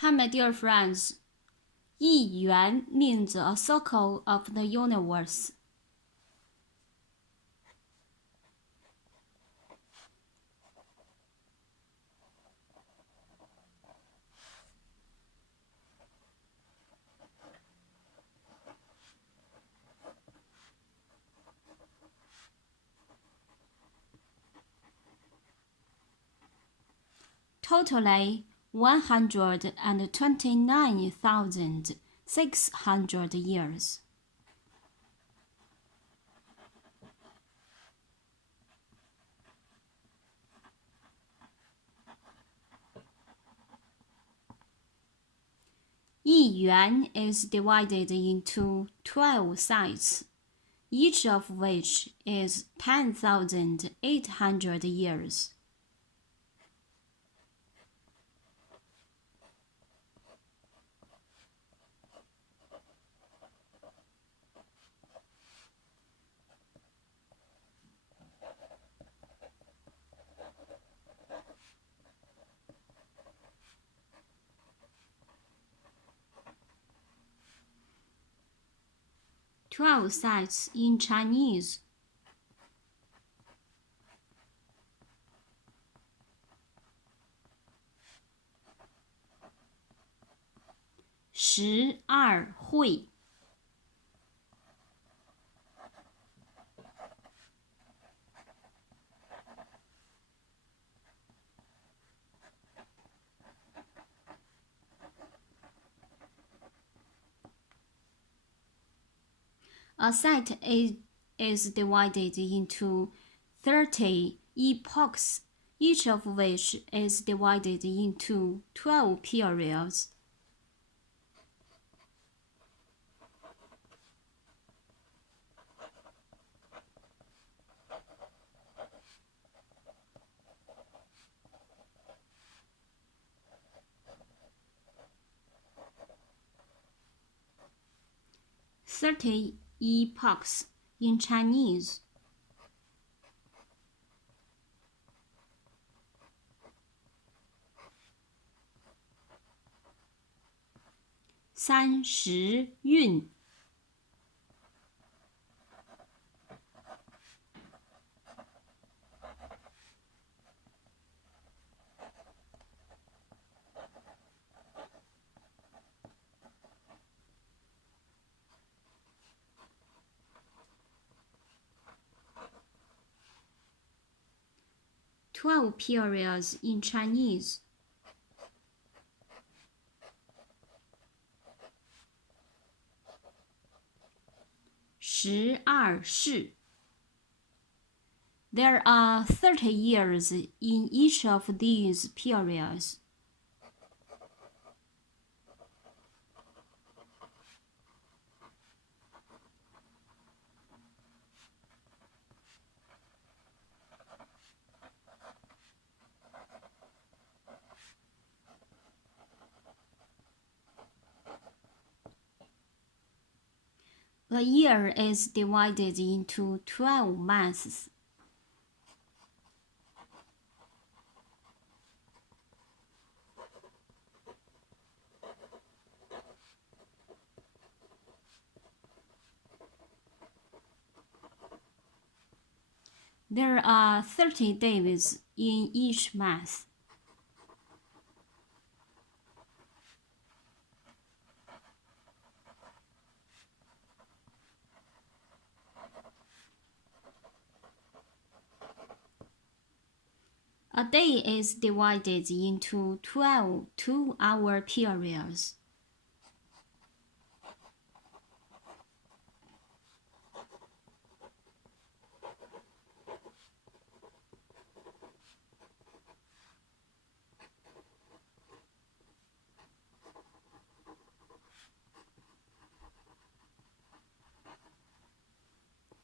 Hi, my dear friends. 一元 means a circle of the universe. Totally 129,600 years. Yuan is divided into 12 sites, each of which is 10,800 years. Twelve sites in Chinese. 12会 A site is divided into 30 epochs, each of which is divided into 12 periods. Epochs in Chinese. 30韵 12 periods in Chinese. 12世 There are 30 years in each of these periods. A year is divided into 12 months. There are 30 days in each month. A day is divided into 12 two-hour periods.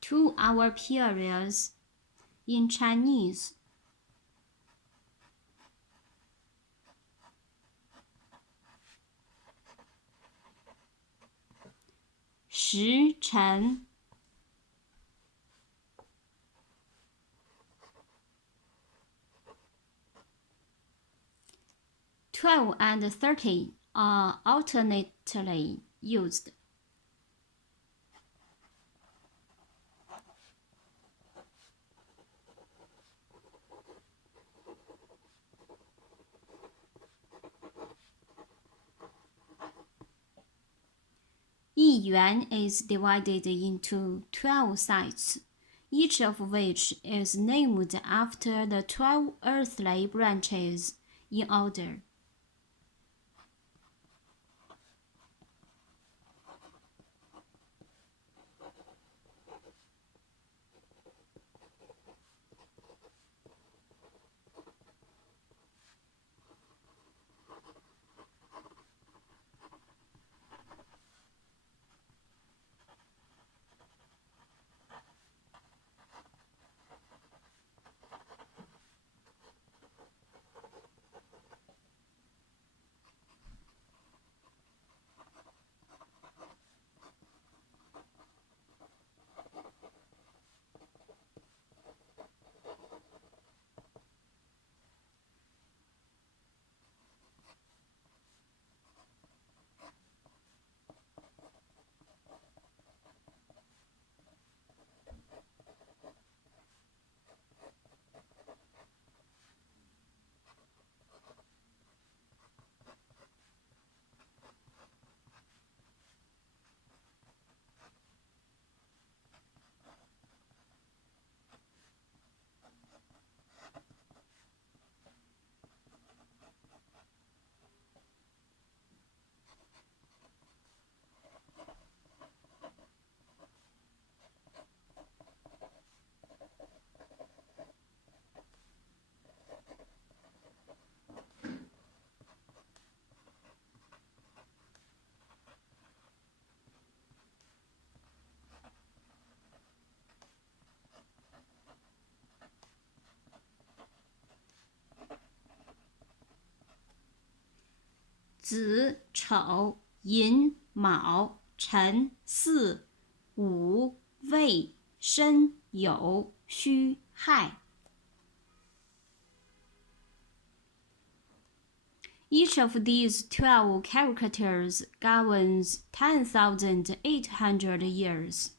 Two-hour periods in Chinese. 时辰 12 and 30 are alternately used. Yi is divided into 12 sites, each of which is named after the 12 earthly branches in order.子、丑、寅、卯、辰、巳、午、未、申、酉、戌、亥。Each of these 12 characters governs 10,800 years.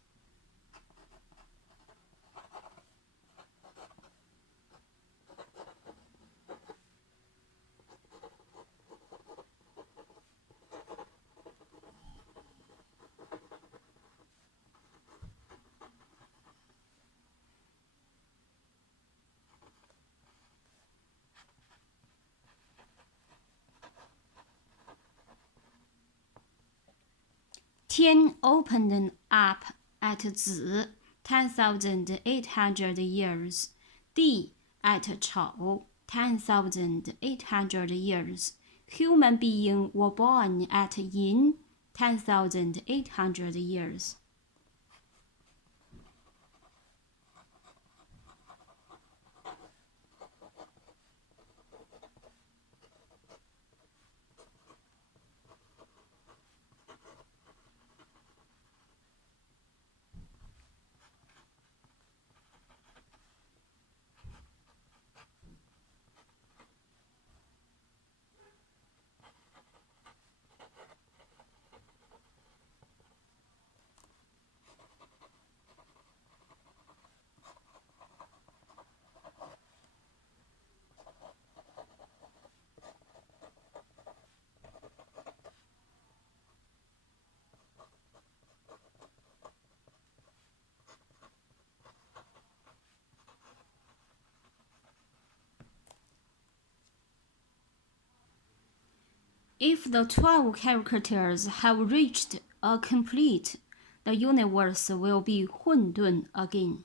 Tian opened up at Zi, 10,800 years. Di at Chou, 10,800 years. Human beings were born at Yin, 10,800 years. If the 12 characters have reached a complete, the universe will be 混沌 again.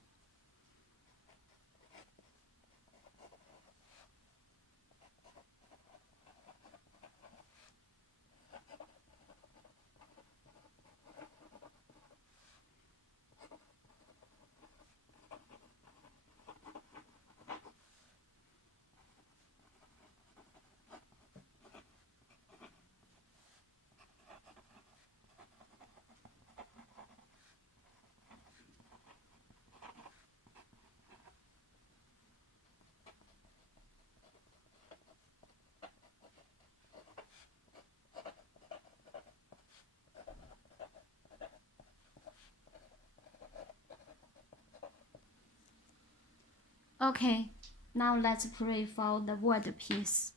Okay, now let's pray for the world peace.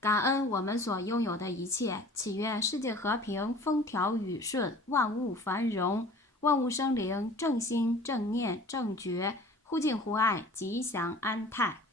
感恩我们所拥有的一切，祈愿世界和平，风调雨顺，万物繁荣，万物生灵正心正念正觉，互敬互爱，吉祥安泰。